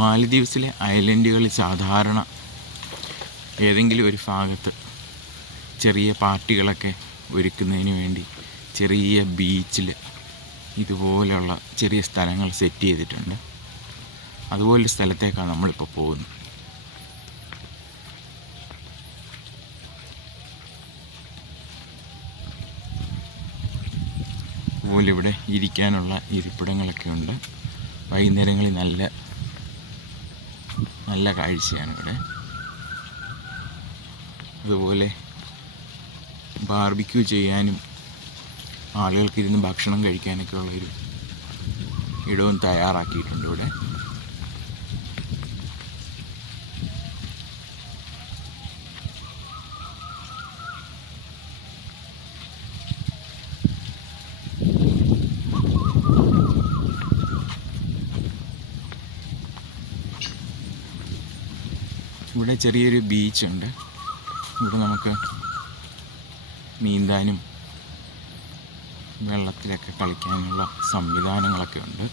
മാലദ്വീപ്സിലെ ഐലൻഡുകളിൽ സാധാരണ ഏതെങ്കിലും ഒരു ഭാഗത്ത് ചെറിയ പാർട്ടികളൊക്കെ ഒരുക്കുന്നതിന് വേണ്ടി ചെറിയ ബീച്ചിൽ ഇതുപോലെയുള്ള ചെറിയ സ്ഥലങ്ങൾ സെറ്റ് ചെയ്തിട്ടുണ്ട്. അതുപോലൊരു സ്ഥലത്തേക്കാണ് നമ്മളിപ്പോൾ പോകുന്നത്. അതുപോലെ ഇവിടെ ഇരിക്കാനുള്ള ഇരിപ്പിടങ്ങളൊക്കെ ഉണ്ട്. വൈകുന്നേരങ്ങളിൽ നല്ല കാഴ്ചയാണ് ഇവിടെ. അതുപോലെ ബാർബിക്യൂ ചെയ്യാനും ആളുകൾക്ക് ഇരുന്ന് ഭക്ഷണം കഴിക്കാനൊക്കെ ഉള്ളൊരു ഇടവും തയ്യാറാക്കിയിട്ടുണ്ട് ഇവിടെ. ഇവിടെ ചെറിയൊരു ബീച്ചുണ്ട്. ഇവിടെ നമുക്ക് നീന്താനും വെള്ളത്തിലൊക്കെ കളിക്കാനുള്ള സംവിധാനങ്ങളൊക്കെ ഉണ്ട്.